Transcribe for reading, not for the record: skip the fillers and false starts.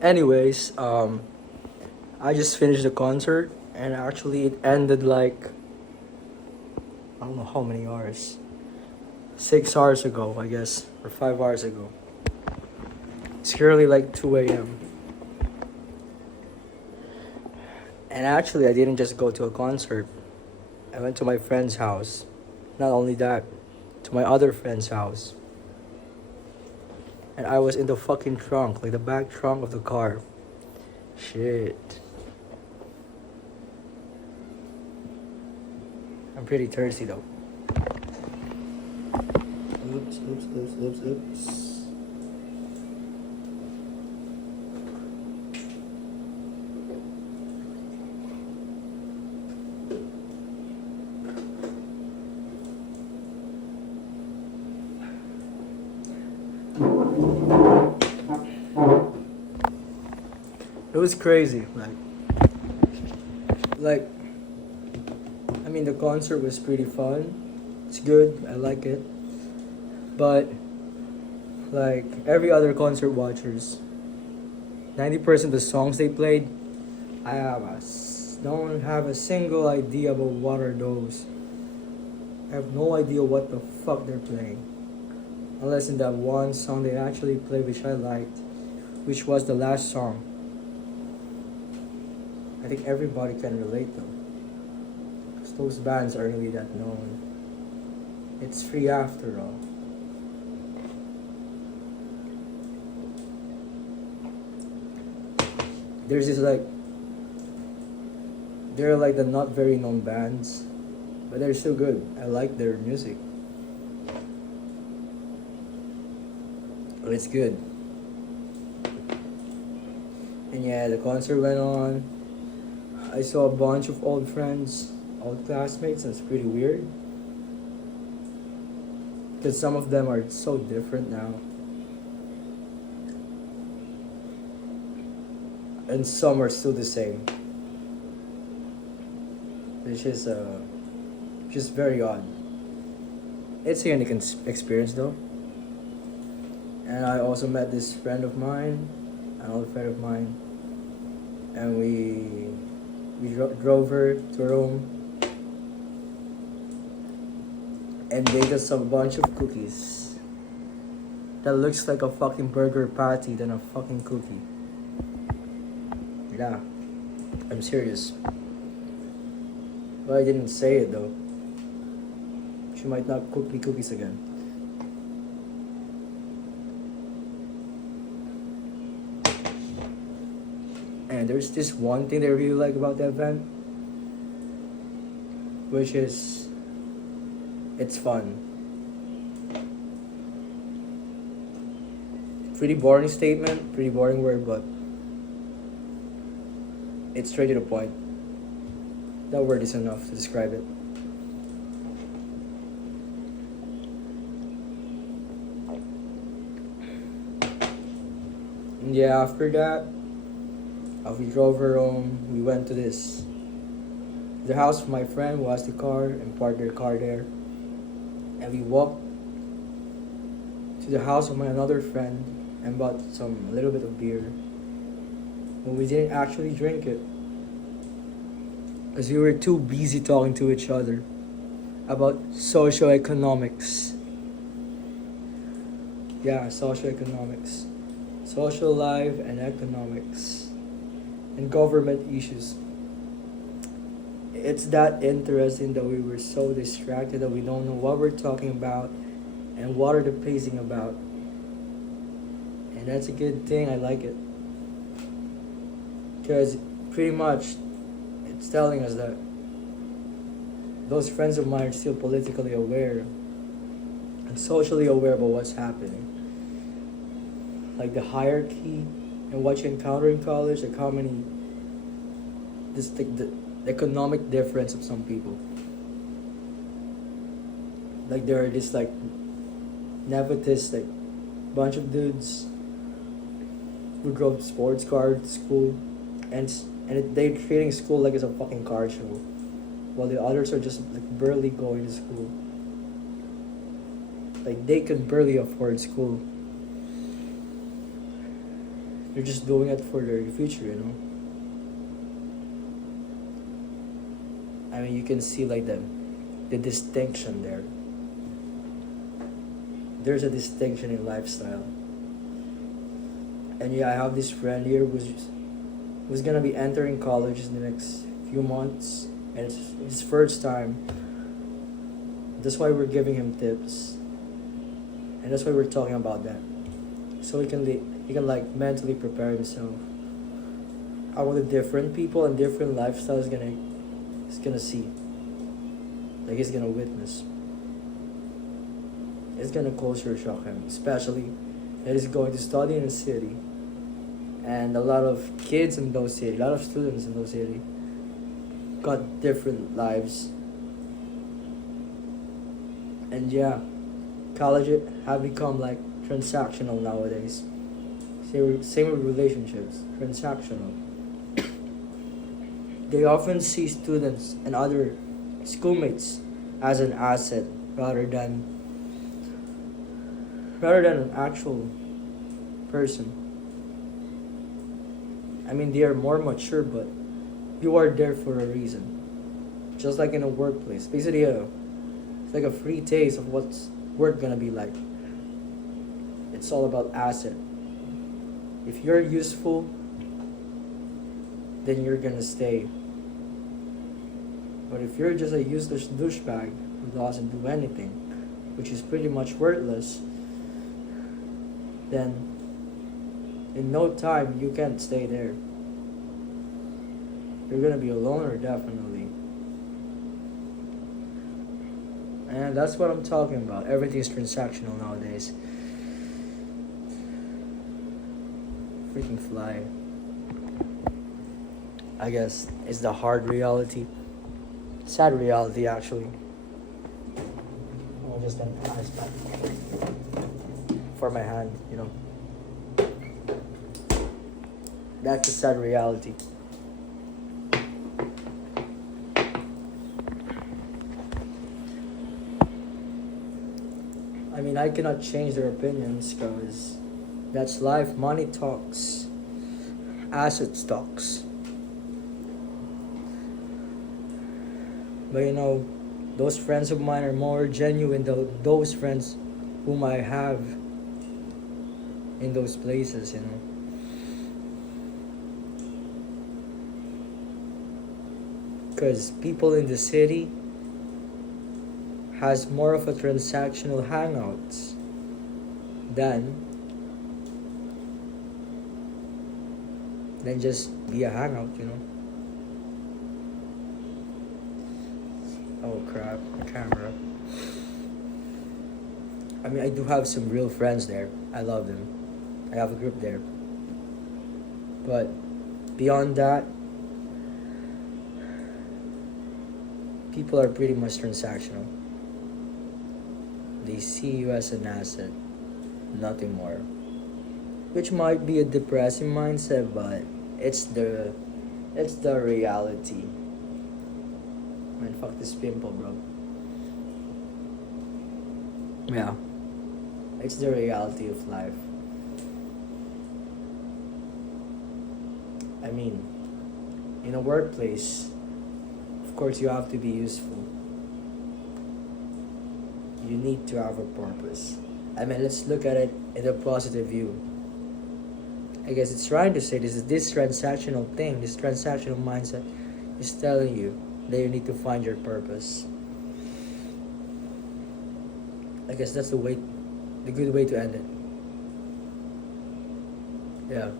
Anyways, I just finished the concert and actually it ended like I don't know how many hours. 6 hours ago, I guess, or 5 hours ago. It's currently like 2 a.m. And actually, I didn't just go to a concert. I went to my friend's house. Not only that, to my other friend's house. And I was in the fucking trunk, like the back trunk of the car. Shit. I'm pretty thirsty though. Oops. It was crazy, like, I mean, the concert was pretty fun. It's good, I like it. But, like, every other concert watchers, 90% of the songs they played, don't have a single idea about what are those. I have no idea what the fuck they're playing. Unless in that one song they actually played, which I liked, which was the last song. I think everybody can relate though. Because those bands aren't really that known. It's free after all. There's this like, they're like the not very known bands, but they're still good. I like their music. But it's good. And yeah, the concert went on. I saw a bunch of old friends, old classmates, and it's pretty weird. Because some of them are so different now. And some are still the same. Which is just very odd. It's a unique experience though. And I also met this friend of mine, an old friend of mine, and we drove her to Rome and baked us a bunch of cookies. That looks like a fucking burger patty than a fucking cookie. Yeah, I'm serious. But I didn't say it though. She might not cook me cookies again. And there's this one thing that I really like about that event, which is it's fun. Pretty boring statement, pretty boring word, but it's straight to the point. That word is enough to describe it. And yeah, after that, we drove her home. We went to the house of my friend who has the car and parked their car there. And we walked to the house of my another friend and bought a little bit of beer. But we didn't actually drink it. Because we were too busy talking to each other about socioeconomics. Yeah, socioeconomics. Social life and economics. And government issues. It's that interesting that we were so distracted that we don't know what we're talking about and what are the pacing about. And that's a good thing, I like it. Because pretty much it's telling us that those friends of mine are still politically aware and socially aware about what's happening. Like the hierarchy and what you encounter in college, like how many, the economic difference of some people. Like there are this like nepotist like bunch of dudes who drove sports cars to school and they're treating school like it's a fucking car show, while the others are just like barely going to school. Like they could barely afford school. They're just doing it for their future, you know. I mean, you can see like the distinction there. There's a distinction in lifestyle. And yeah, I have this friend here who's gonna be entering college in the next few months, and it's his first time. That's why we're giving him tips, and that's why we're talking about that, so he can like mentally prepare himself. How the different people and different lifestyles is gonna see, like he's gonna witness. It's gonna culture shock him, especially that he's going to study in a city, and a lot of kids in those city, a lot of students in those city, got different lives. And yeah, college have become like transactional nowadays. Same with relationships, transactional. They often see students and other schoolmates as an asset rather than an actual person. I mean, they are more mature, but you are there for a reason. Just like in a workplace, basically, it's like a free taste of what's work gonna be like. It's all about asset. If you're useful, then you're gonna stay. But if you're just a useless douchebag who doesn't do anything, which is pretty much worthless, then in no time you can't stay there. You're gonna be a loner, definitely. And that's what I'm talking about. Everything's transactional nowadays. Freaking fly. I guess it's the hard reality. Sad reality, actually. I'll just an ice pack for my hand, you know. That's the sad reality. I mean, I cannot change their opinions because that's life. Money talks, assets talks. But you know, those friends of mine are more genuine than those friends whom I have in those places, you know. Because people in the city has more of a transactional hangouts than just be a hangout, you know. Oh crap, the camera. I mean, I do have some real friends there. I love them. I have a group there. But beyond that, people are pretty much transactional. They see you as an asset, nothing more. Which might be a depressing mindset, but it's the reality. Man, fuck this pimple, bro. Yeah. It's the reality of life. I mean, in a workplace, of course you have to be useful. You need to have a purpose. I mean, let's look at it in a positive view. I guess it's trying to say this transactional thing, this transactional mindset is telling you that you need to find your purpose. I guess that's the good way to end it. Yeah.